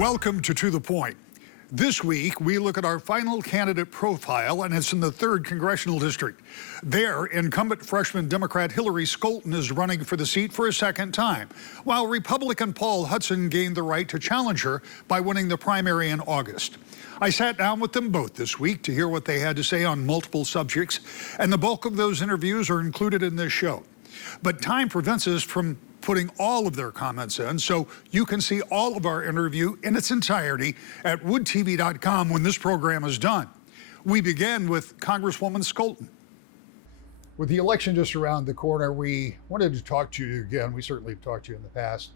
Welcome to the Point. This week, we look at our final candidate profile, and it's in the 3rd Congressional District. There, incumbent freshman Democrat Hillary Scholten is running for the seat for a second time, while Republican Paul Hudson gained the right to challenge her by winning the primary in August. I sat down with them both this week to hear what they had to say on multiple subjects, and the bulk of those interviews are included in this show. But time prevents us from putting all of their comments in, so you can see all of our interview in its entirety at woodtv.com when this program is done. We begin with Congresswoman Scholten. With the election just around the corner, we wanted to talk to you again. We certainly have talked to you in the past.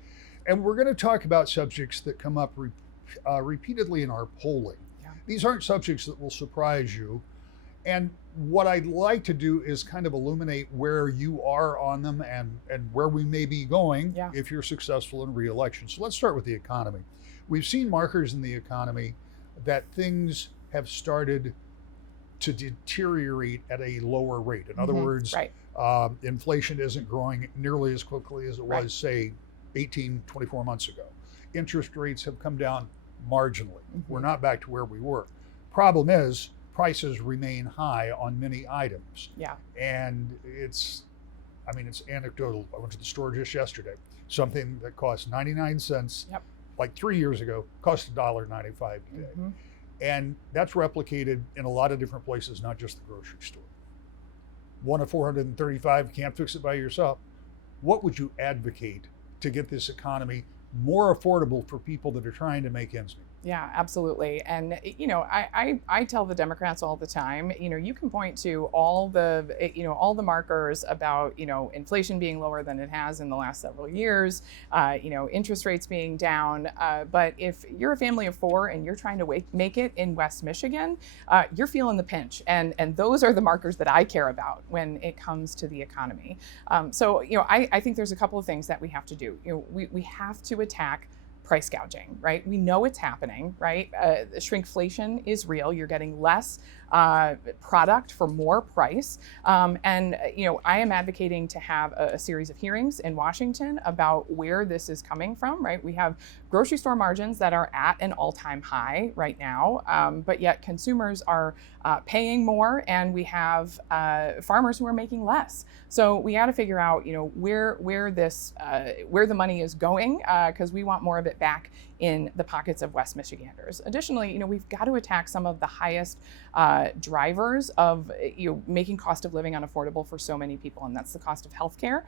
And we're going to talk about subjects that come up repeatedly in our polling. Yeah. These aren't subjects that will surprise you. And what I'd like to do is kind of illuminate where you are on them and where we may be going if you're successful in re-election. So let's start with the economy. We've seen markers in the economy that things have started to deteriorate at a lower rate. In other words, inflation isn't growing nearly as quickly as it was, say, 18, 24 months ago. Interest rates have come down marginally. We're not back to where we were. Problem is, prices remain high on many items. And it's anecdotal. I went to the store just yesterday. Something that cost 99 cents, like 3 years ago, cost $1.95 today. And that's replicated in a lot of different places, not just the grocery store. One of 435, can't fix it by yourself. What would you advocate to get this economy more affordable for people that are trying to make ends meet? Yeah, absolutely. And, I tell the Democrats all the time, you can point to all the markers about, inflation being lower than it has in the last several years, interest rates being down. But if you're a family of 4 and you're trying to make it in West Michigan, you're feeling the pinch. And those are the markers that I care about when it comes to the economy. So I think there's a couple of things that we have to do. We have to attack price gouging, right? We know it's happening, right? Shrinkflation is real. You're getting less product for more price. I am advocating to have a series of hearings in Washington about where this is coming from, right? We have grocery store margins that are at an all-time high right now, but yet consumers are paying more, and we have farmers who are making less. So we got to figure out, where the money is going, because we want more of it back in the pockets of West Michiganders. Additionally, we've got to attack some of the highest drivers of making cost of living unaffordable for so many people, and that's the cost of healthcare.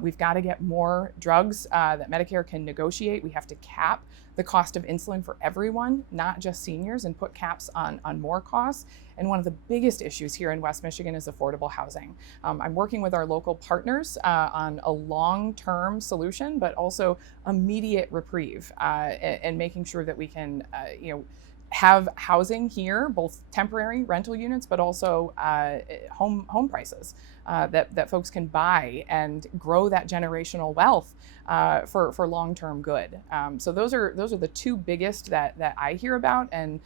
We've got to get more drugs that Medicare can negotiate. We have to cap the cost of insulin for everyone, not just seniors, and put caps on more costs. And one of the biggest issues here in West Michigan is affordable housing. I'm working with our local partners on a long-term solution, but also immediate reprieve, and making sure that we can, have housing here, both temporary rental units, but also home prices that folks can buy and grow that generational wealth for long-term good. So those are the two biggest that I hear about, and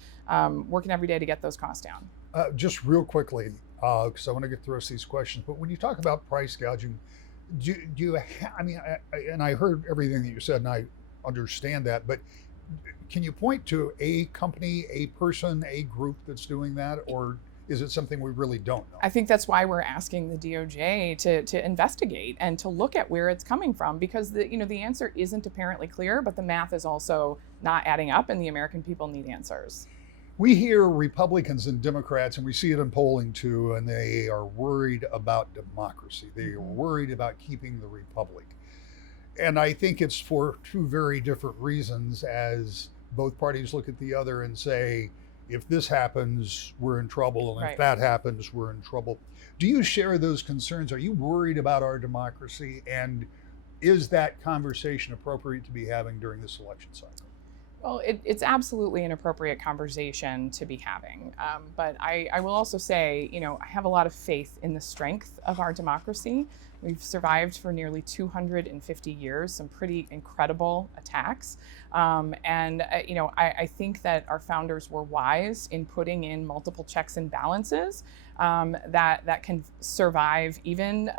working every day to get those costs down. Just real quickly, because I want to get through the rest of these questions, but when you talk about price gouging, do you and I heard everything that you said, and I understand that, but can you point to a company, a person, a group that's doing that, or is it something we really don't know? I think that's why we're asking the DOJ to investigate and to look at where it's coming from, because the answer isn't apparently clear, but the math is also not adding up, and the American people need answers. We hear Republicans and Democrats, and we see it in polling too, and they are worried about democracy. They are worried about keeping the republic. And I think it's for two very different reasons, as both parties look at the other and say, if this happens, we're in trouble, and if that happens, we're in trouble. Do you share those concerns? Are you worried about our democracy? And is that conversation appropriate to be having during this election cycle? Well, it's absolutely an appropriate conversation to be having. But I will also say, I have a lot of faith in the strength of our democracy. We've survived for nearly 250 years, some pretty incredible attacks. I think that our founders were wise in putting in multiple checks and balances that can survive even,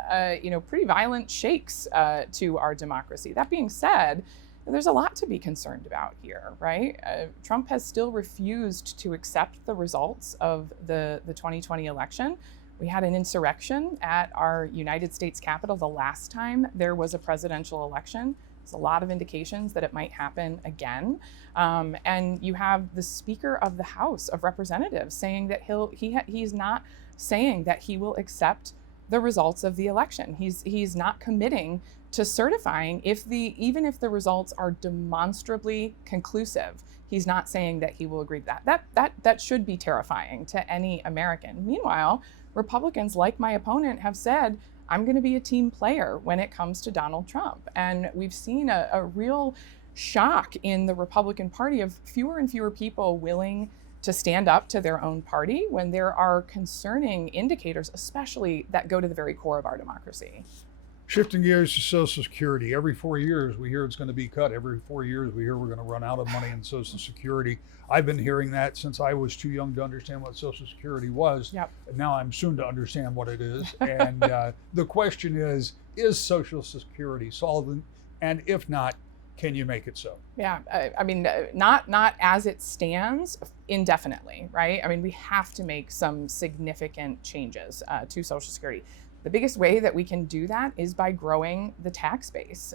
pretty violent shakes to our democracy. That being said, there's a lot to be concerned about here, right? Trump has still refused to accept the results of the 2020 election. We had an insurrection at our United States Capitol the last time there was a presidential election. There's a lot of indications that it might happen again. And you have the Speaker of the House of Representatives saying that he's not saying that he will accept the results of the election. He's not committing to certifying even if the results are demonstrably conclusive. He's not saying that he will agree to that. That should be terrifying to any American. Meanwhile, Republicans, like my opponent, have said, I'm going to be a team player when it comes to Donald Trump. And we've seen a real shock in the Republican Party of fewer and fewer people willing to stand up to their own party when there are concerning indicators, especially that go to the very core of our democracy. Shifting gears to Social Security. Every 4 years, we hear it's going to be cut. Every 4 years, we hear we're going to run out of money in Social Security. I've been hearing that since I was too young to understand what Social Security was. Yep. Now I'm soon to understand what it is. And the question is Social Security solvent? And if not, can you make it so? Yeah, I mean, not as it stands indefinitely, right? I mean, we have to make some significant changes to Social Security. The biggest way that we can do that is by growing the tax base.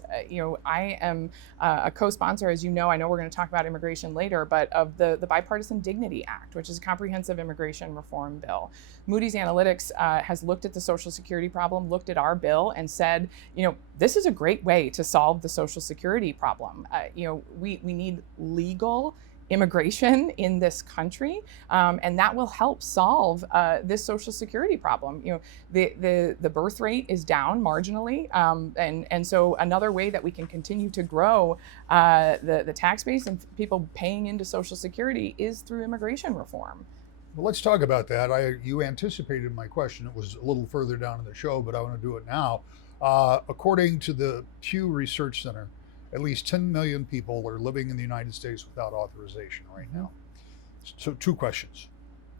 I am a co-sponsor, as you know, I know we're going to talk about immigration later, but of the Bipartisan Dignity Act, which is a comprehensive immigration reform bill. Moody's Analytics has looked at the Social Security problem, looked at our bill and said, this is a great way to solve the Social Security problem. We need legal immigration in this country, and that will help solve this Social Security problem. The birth rate is down marginally, and so another way that we can continue to grow the tax base and people paying into Social Security is through immigration reform. Well, let's talk about that. You anticipated my question. It was a little further down in the show, but I want to do it now. According to the Pew Research Center, at least 10 million people are living in the United States without authorization right now. So 2 questions.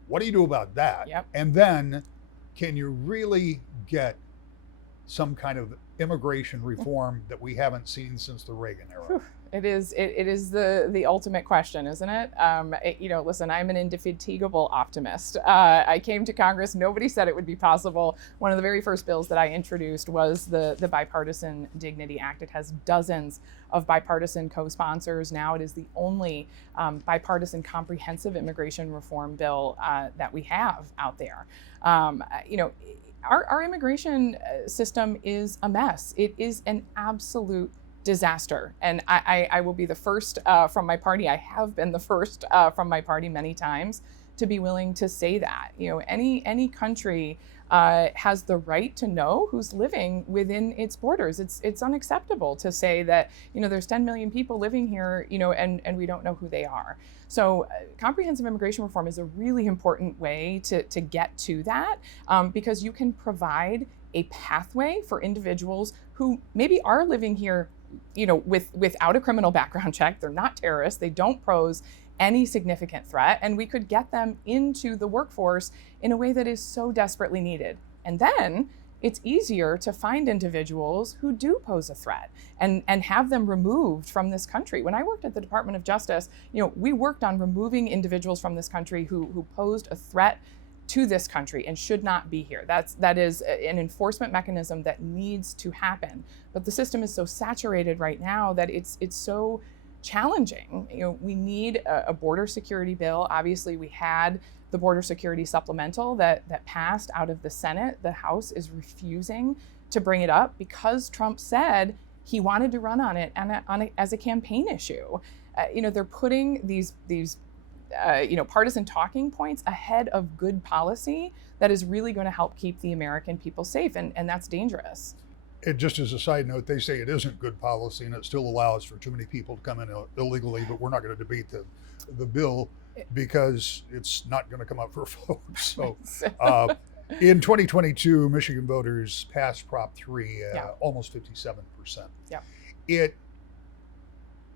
What do you do about that? Yep. And then can you really get some kind of immigration reform that we haven't seen since the Reagan era? Whew. It is the ultimate question, isn't it? Listen, I'm an indefatigable optimist. I came to Congress, nobody said it would be possible. One of the very first bills that I introduced was the Bipartisan Dignity Act. It has dozens of bipartisan co-sponsors. Now it is the only bipartisan comprehensive immigration reform bill that we have out there. Our immigration system is a mess. It is an absolute disaster. And I will be the first from my party. I have been the first from my party many times to be willing to say that. Any country has the right to know who's living within its borders. It's unacceptable to say that there's 10 million people living here, and we don't know who they are. So comprehensive immigration reform is a really important way to get to that, because you can provide a pathway for individuals who maybe are living here without a criminal background check. They're not terrorists. They don't pose any significant threat. And we could get them into the workforce in a way that is so desperately needed. And then it's easier to find individuals who do pose a threat and have them removed from this country. When I worked at the Department of Justice, we worked on removing individuals from this country who posed a threat to this country and should not be here. That is an enforcement mechanism that needs to happen. But the system is so saturated right now that it's so challenging. We need a border security bill. Obviously, we had the border security supplemental that passed out of the Senate. The House is refusing to bring it up because Trump said he wanted to run on it as a campaign issue. They're putting these partisan talking points ahead of good policy that is really going to help keep the American people safe, and that's dangerous. Just as a side note, they say it isn't good policy and it still allows for too many people to come in illegally, but we're not going to debate the bill because it's not going to come up for a vote. So in 2022, Michigan voters passed Prop 3, almost 57%. Yeah.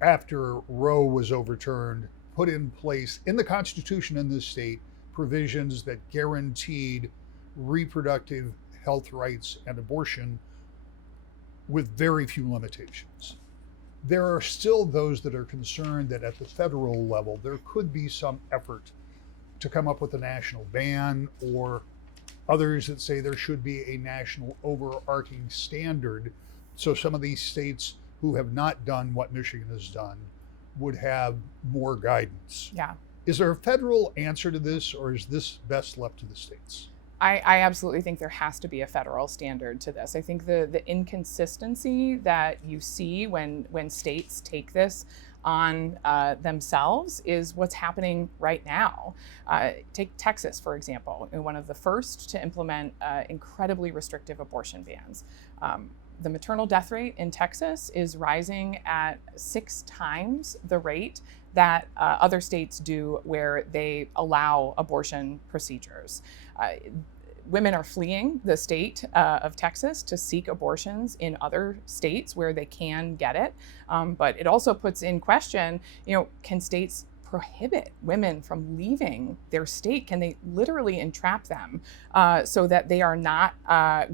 After Roe was overturned, put in place in the Constitution in this state provisions that guaranteed reproductive health rights and abortion with very few limitations. there are still those that are concerned that at the federal level, there could be some effort to come up with a national ban, or others that say there should be a national overarching standard. So some of these states who have not done what Michigan has done would have more guidance. Yeah. Is there a federal answer to this, or is this best left to the states? I absolutely think there has to be a federal standard to this. I think the inconsistency that you see when states take this on themselves is what's happening right now. Take Texas, for example, one of the first to implement incredibly restrictive abortion bans. The maternal death rate in Texas is rising at 6 times the rate that other states do where they allow abortion procedures. Women are fleeing the state of Texas to seek abortions in other states where they can get it. But it also puts in question, can states prohibit women from leaving their state? Can they literally entrap them so that they are not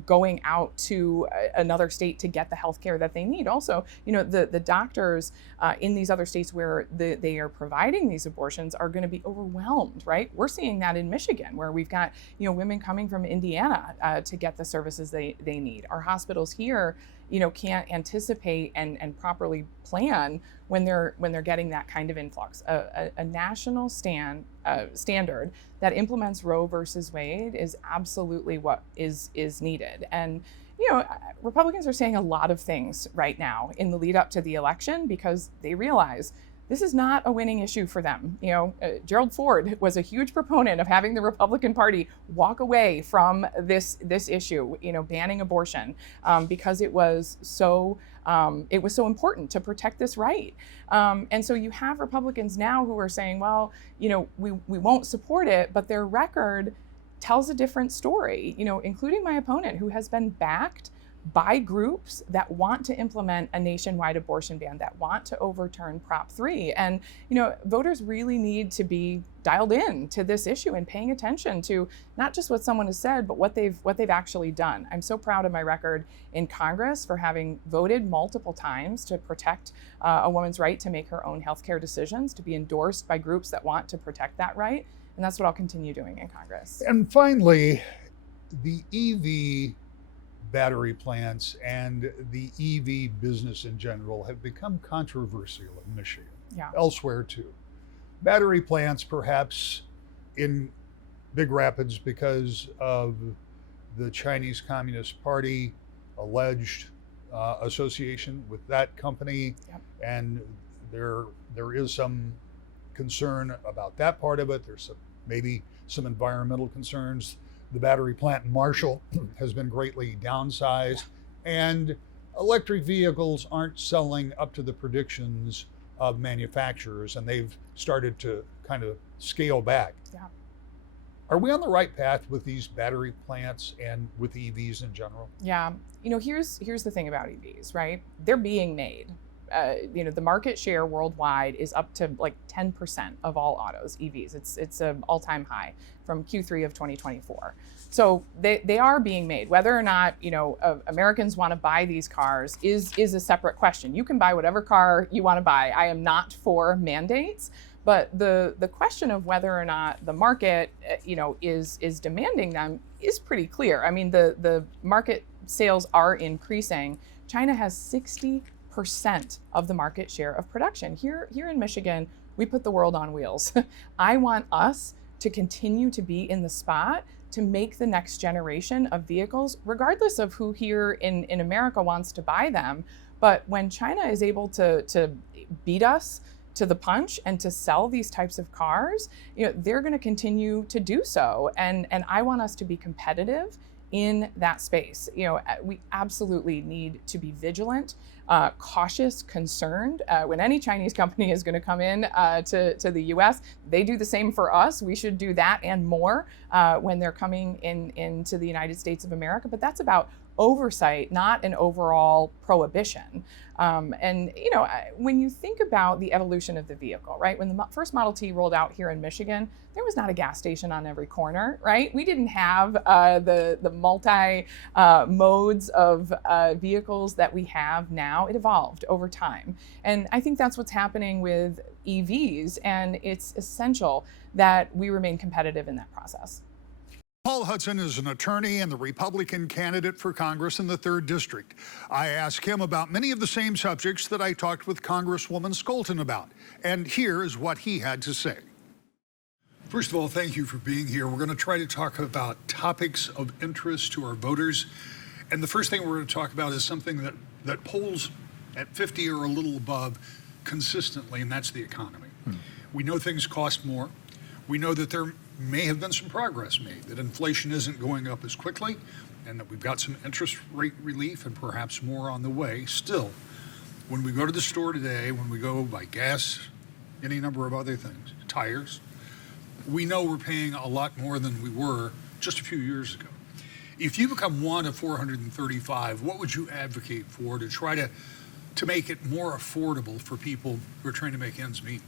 going out to another state to get the health care that they need? Also, the doctors in these other states where they are providing these abortions are going to be overwhelmed, right? We're seeing that in Michigan, where we've got women coming from Indiana to get the services they need. Our hospitals here can't anticipate and properly plan when they're getting that kind of influx. A national standard that implements Roe versus Wade is absolutely what is needed. And Republicans are saying a lot of things right now in the lead up to the election because they realize this is not a winning issue for them. Gerald Ford was a huge proponent of having the Republican Party walk away from this issue, banning abortion, because it was so important to protect this right. And so you have Republicans now who are saying, well, we won't support it, but their record tells a different story, including my opponent, who has been backed by groups that want to implement a nationwide abortion ban, that want to overturn Prop 3. And, voters really need to be dialed in to this issue and paying attention to not just what someone has said, but what they've actually done. I'm so proud of my record in Congress for having voted multiple times to protect a woman's right to make her own healthcare decisions, to be endorsed by groups that want to protect that right. And that's what I'll continue doing in Congress. And finally, the EV battery plants and the EV business in general have become controversial in Michigan, elsewhere too. Battery plants perhaps in Big Rapids because of the Chinese Communist Party alleged association with that company, and there is some concern about that part of it. There's maybe some environmental concerns. The battery plant in Marshall has been greatly downsized, and electric vehicles aren't selling up to the predictions of manufacturers, and they've started to kind of scale back. Are we on the right path with these battery plants and with EVs in general? Yeah, here's the thing about EVs, right? They're being made. The market share worldwide is up to like 10% of all autos, EVs. It's an all-time high from Q3 of 2024. So they are being made. Whether or not Americans want to buy these cars is a separate question. You can buy whatever car you want to buy. I am not for mandates, but the question of whether or not the market is demanding them is pretty clear. I mean, the market sales are increasing. China has 60% of the market share of production. Here in Michigan, we put the world on wheels. I want us to continue to be in the spot to make the next generation of vehicles, regardless of who here in America wants to buy them. But when China is able to beat us to the punch and to sell these types of cars, they're going to continue to do so. And I want us to be competitive in that space. We absolutely need to be vigilant, cautious, concerned. When any Chinese company is going to come in to the U.S., they do the same for us. We should do that and more when they're coming into the United States of America. But that's about oversight, not an overall prohibition. When you think about the evolution of the vehicle, right? When the first Model T rolled out here in Michigan, there was not a gas station on every corner, right? We didn't have the multi modes of vehicles that we have now, it evolved over time. And I think that's what's happening with EVs, and it's essential that we remain competitive in that process. Paul Hudson is an attorney and the Republican candidate for Congress in the 3rd District. I asked him about many of the same subjects that I talked with Congresswoman Skolton about. And here is what he had to say. First of all, thank you for being here. We're going to try to talk about topics of interest to our voters. And the first thing we're going to talk about is something that polls at 50 or a little above consistently, and that's the economy. We know things cost more. We know that there may have been some progress made, that inflation isn't going up as quickly, and that we've got some interest rate relief and perhaps more on the way. Still, when we go to the store today, when we go buy gas, any number of other things, tires, we know we're paying a lot more than we were just a few years ago. If you become one of 435, what would you advocate for to try to make it more affordable for people who are trying to make ends meet?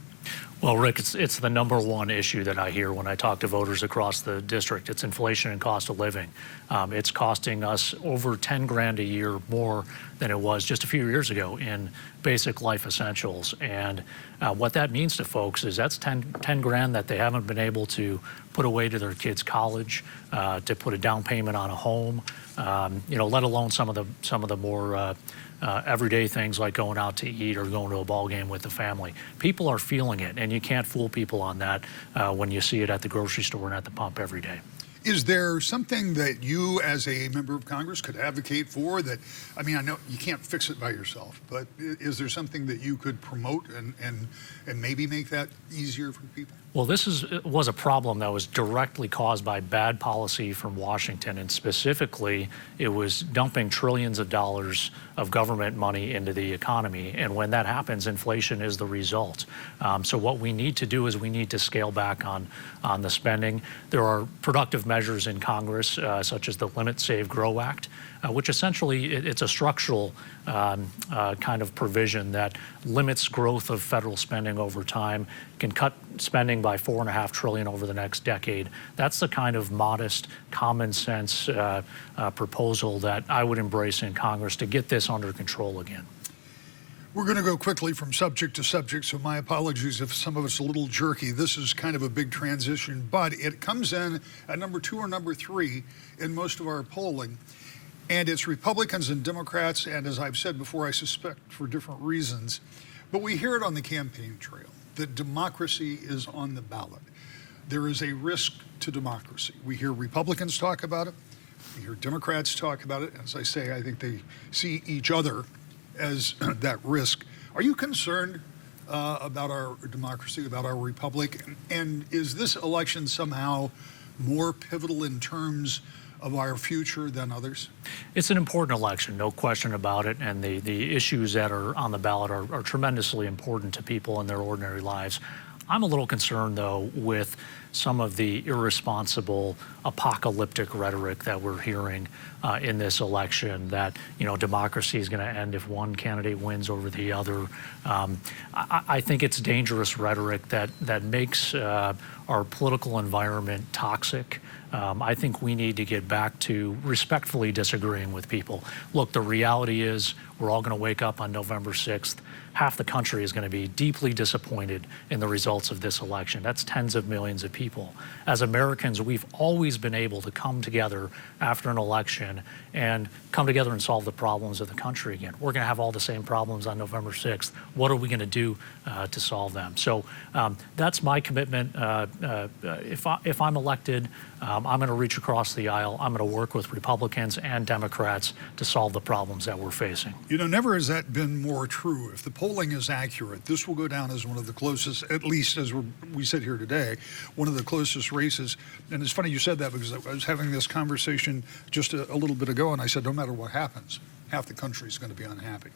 Well, Rick, it's the number one issue that I hear when I talk to voters across the district. It's inflation and cost of living. It's costing us over 10 grand a year more than it was just a few years ago in basic life essentials. And what that means to folks is that's 10 grand that they haven't been able to put away to their kids' college, to put a down payment on a home, let alone some of the more everyday things like going out to eat or going to a ball game with the family. People are feeling it, and you can't fool people on that when you see it at the grocery store and at the pump every day. Is there something that you as a member of Congress could advocate for that, I mean, I know you can't fix it by yourself, but is there something that you could promote and maybe make that easier for people? Well, this was a problem that was directly caused by bad policy from Washington, and specifically, it was dumping trillions of dollars of government money into the economy. And when that happens, inflation is the result. So what we need to do is we need to scale back on the spending. There are productive measures in Congress, such as the Limit, Save, Grow Act, which essentially it's a structural kind of provision that limits growth of federal spending over time, can cut spending by $4.5 trillion over the next decade. That's the kind of modest, common sense proposal that I would embrace in Congress to get this under control again. We're going to go quickly from subject to subject, so my apologies if some of it's a little jerky. This is kind of a big transition, but it comes in at number 2 or number 3 in most of our polling. And it's Republicans and Democrats, and as I've said before, I suspect for different reasons. But we hear it on the campaign trail that democracy is on the ballot. There is a risk to democracy. We hear Republicans talk about it. We hear Democrats talk about it. As I say, I think they see each other as that risk. Are you concerned about our democracy, about our republic? And is this election somehow more pivotal in terms of our future than others? It's an important election, no question about it, and the issues that are on the ballot are tremendously important to people in their ordinary lives. I'm a little concerned, though, with some of the irresponsible, apocalyptic rhetoric that we're hearing in this election, that, democracy is going to end if one candidate wins over the other. I think it's dangerous rhetoric that makes our political environment toxic. I think we need to get back to respectfully disagreeing with people. Look, the reality is we're all going to wake up on November 6th. Half the country is going to be deeply disappointed in the results of this election. That's tens of millions of people. As Americans, we've always been able to come together after an election and come together and solve the problems of the country again. We're going to have all the same problems on November 6th. What are we going to do to solve them? So that's my commitment. If I'm elected, I'm going to reach across the aisle. I'm going to work with Republicans and Democrats to solve the problems that we're facing. Never has that been more true. If the polling is accurate, this will go down as one of the closest, at least as we sit here today, one of the closest races. And it's funny you said that, because I was having this conversation just a little bit ago, and I said, no matter what happens, half the country is going to be unhappy.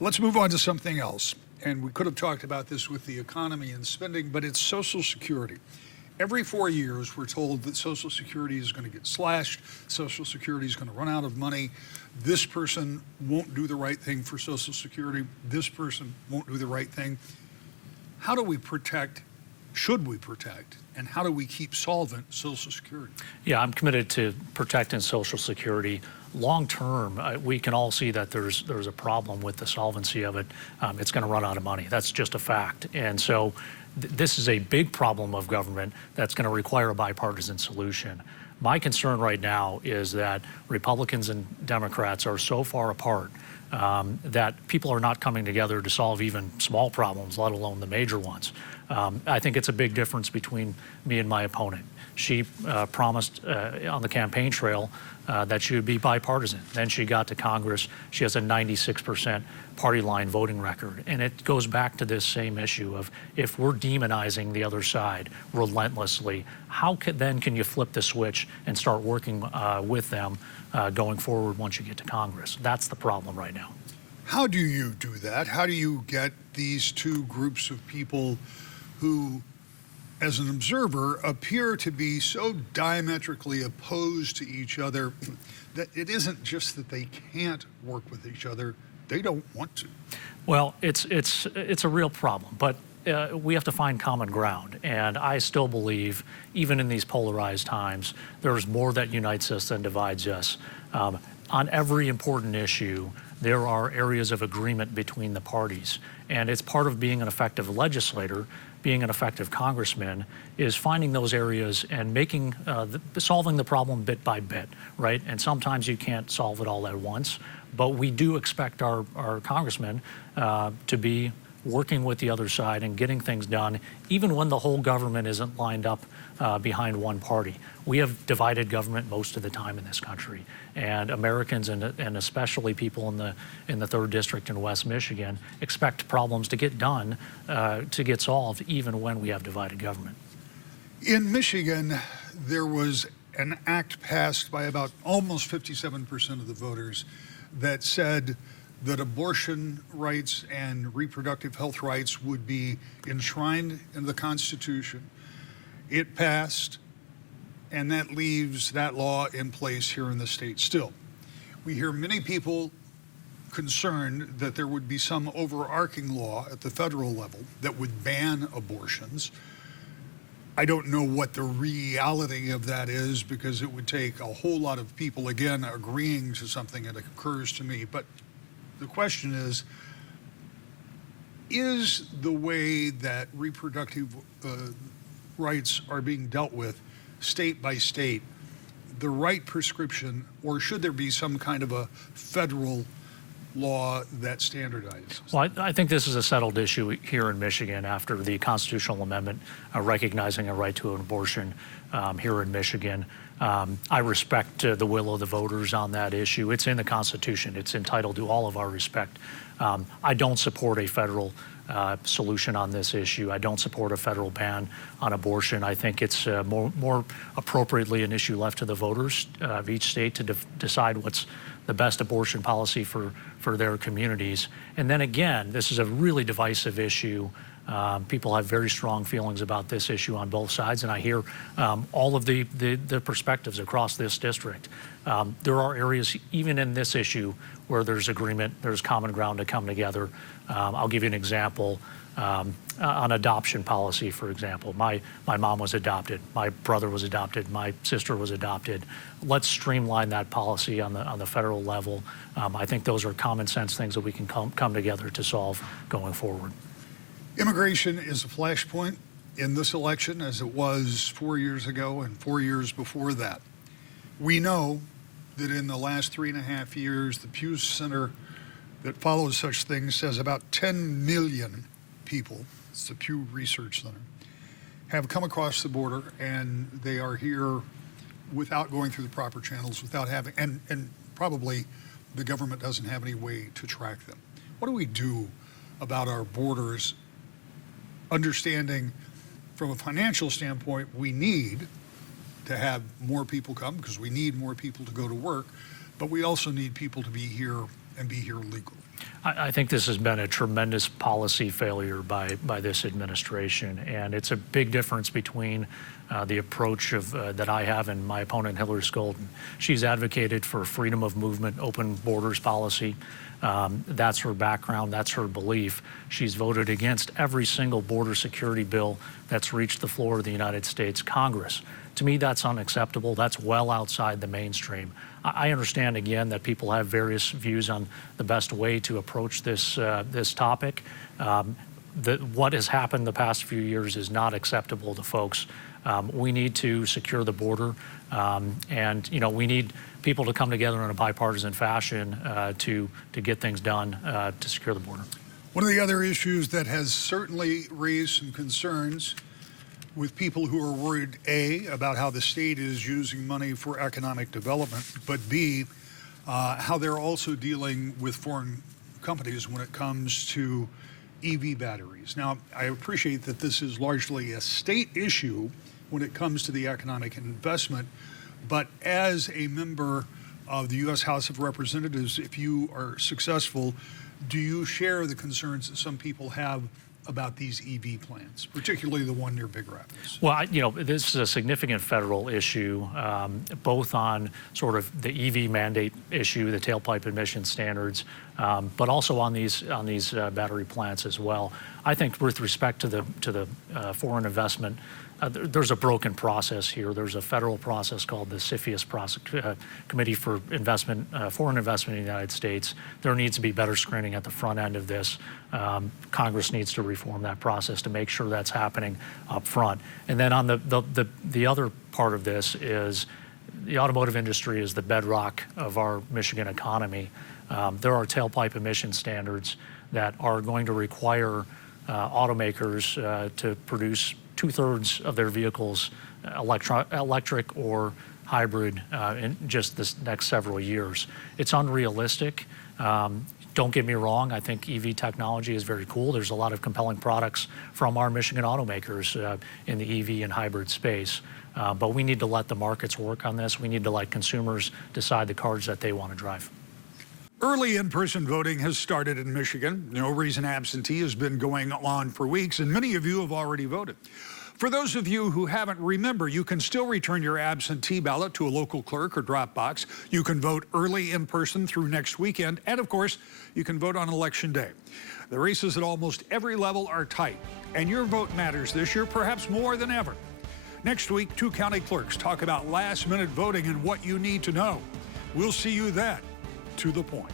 Let's move on to something else. And we could have talked about this with the economy and spending, but it's Social Security. Every 4 years, we're told that Social Security is going to get slashed. Social Security is going to run out of money. This person won't do the right thing for Social Security. This person won't do the right thing. How do we protect should we protect, and how do we keep solvent Social Security? Yeah, I'm committed to protecting Social Security. Long term, we can all see that there's a problem with the solvency of it. It's going to run out of money. That's just a fact. And so this is a big problem of government that's going to require a bipartisan solution. My concern right now is that Republicans and Democrats are so far apart that people are not coming together to solve even small problems, let alone the major ones. I think it's a big difference between me and my opponent. She promised on the campaign trail that she would be bipartisan. Then she got to Congress. She has a 96% party line voting record. And it goes back to this same issue of if we're demonizing the other side relentlessly, how then can you flip the switch and start working with them going forward once you get to Congress? That's the problem right now. How do you do that? How do you get these two groups of people who, as an observer, appear to be so diametrically opposed to each other that it isn't just that they can't work with each other, they don't want to? Well, it's a real problem, but we have to find common ground. And I still believe, even in these polarized times, there's more that unites us than divides us. On every important issue, there are areas of agreement between the parties. And it's part of being an effective legislator, being an effective congressman, is finding those areas and making, solving the problem bit by bit, right? And sometimes you can't solve it all at once, but we do expect our congressmen to be working with the other side and getting things done, even when the whole government isn't lined up behind one party. We have divided government most of the time in this country, and Americans and especially people in the 3rd District in West Michigan expect problems to get done, to get solved, even when we have divided government. In Michigan, there was an act passed by about almost 57% of the voters that said that abortion rights and reproductive health rights would be enshrined in the Constitution. It passed, and that leaves that law in place here in the state still. We hear many people concerned that there would be some overarching law at the federal level that would ban abortions. I don't know what the reality of that is, because it would take a whole lot of people, again, agreeing to something that occurs to me. But the question is the way that reproductive rights are being dealt with state by state the right prescription, or should there be some kind of a federal law that standardizes? Well, I think this is a settled issue here in Michigan after the constitutional amendment recognizing a right to an abortion here in Michigan. I respect the will of the voters on that issue. It's in the Constitution. It's entitled to all of our respect. I don't support a federal solution on this issue. I don't support a federal ban on abortion. I think it's more appropriately an issue left to the voters of each state to decide what's the best abortion policy for their communities. And then again, this is a really divisive issue. People have very strong feelings about this issue on both sides, and I hear all of the perspectives across this district. There are areas, even in this issue, where there's agreement, there's common ground to come together. I'll give you an example. On adoption policy, for example, my mom was adopted, my brother was adopted, my sister was adopted. Let's streamline that policy on the federal level. I think those are common sense things that we can come together to solve going forward. Immigration is a flashpoint in this election, as it was 4 years ago and 4 years before that. We know that in the last 3.5 years, the Pew Center that follows such things says about 10 million people, it's the Pew Research Center, have come across the border, and they are here without going through the proper channels, without having, and probably the government doesn't have any way to track them. What do we do about our borders, understanding from a financial standpoint, we need to have more people come because we need more people to go to work, but we also need people to be here and be here legally? I think this has been a tremendous policy failure by this administration, and it's a big difference between the approach that I have and my opponent Hillary Scholten. She's advocated for freedom of movement, open borders policy. That's her background, that's her belief. She's voted against every single border security bill that's reached the floor of the United States Congress. To me, that's unacceptable. That's well outside the mainstream. I understand, again, that people have various views on the best way to approach this topic. What has happened the past few years is not acceptable to folks. We need to secure the border, and we need people to come together in a bipartisan fashion to get things done to secure the border. One of the other issues that has certainly raised some concerns with people who are worried, A, about how the state is using money for economic development, but B, how they're also dealing with foreign companies when it comes to EV batteries. Now, I appreciate that this is largely a state issue when it comes to the economic investment, but as a member of the U.S. House of Representatives, if you are successful, do you share the concerns that some people have about these EV plants, particularly the one near Big Rapids? Well, this is a significant federal issue, both on sort of the EV mandate issue, the tailpipe emission standards, but also on these battery plants as well. I think with respect to the foreign investment, there's a broken process here. There's a federal process called the CFIUS Committee for Foreign Investment in the United States. There needs to be better screening at the front end of this. Congress needs to reform that process to make sure that's happening up front. And then on the other part of this is the automotive industry is the bedrock of our Michigan economy. There are tailpipe emission standards that are going to require automakers to produce 2/3 of their vehicles electric or hybrid in just this next several years. It's unrealistic. Don't get me wrong, I think EV technology is very cool. There's a lot of compelling products from our Michigan automakers in the EV and hybrid space. But we need to let the markets work on this. We need to let consumers decide the cars that they want to drive. Early in-person voting has started in Michigan. No reason absentee has been going on for weeks, and many of you have already voted. For those of you who haven't, remember, you can still return your absentee ballot to a local clerk or drop box. You can vote early in person through next weekend, and of course, you can vote on Election Day. The races at almost every level are tight, and your vote matters this year, perhaps more than ever. Next week, 2 county clerks talk about last-minute voting and what you need to know. We'll see you then. To the point.